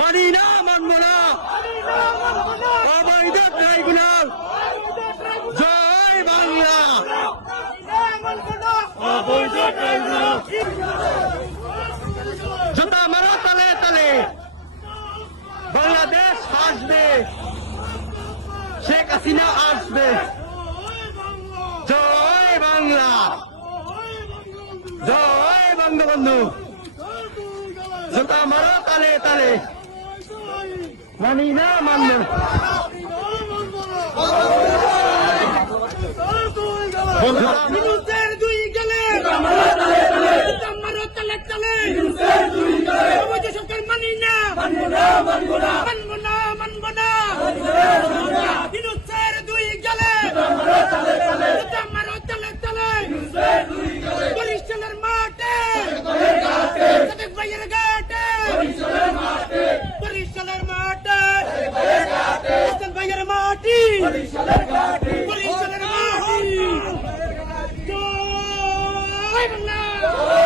মানি না মানব না। অবৈধ ট্রাইব্যুনাল। জয় বাংলা। জুতা মারা তালে তালে। বাংলাদেশ আসবে শেখ হাসিনা আসবে। জয় বাংলা। জয় বঙ্গবন্ধু। গেলে। মারো তালে তালে। অবৈধ সরকার মানি না। মানবো না মানবো না। মানবো না মিনুষের দুই গেলে। মারো তালে মায়ের মাটি। জয় বাংলা।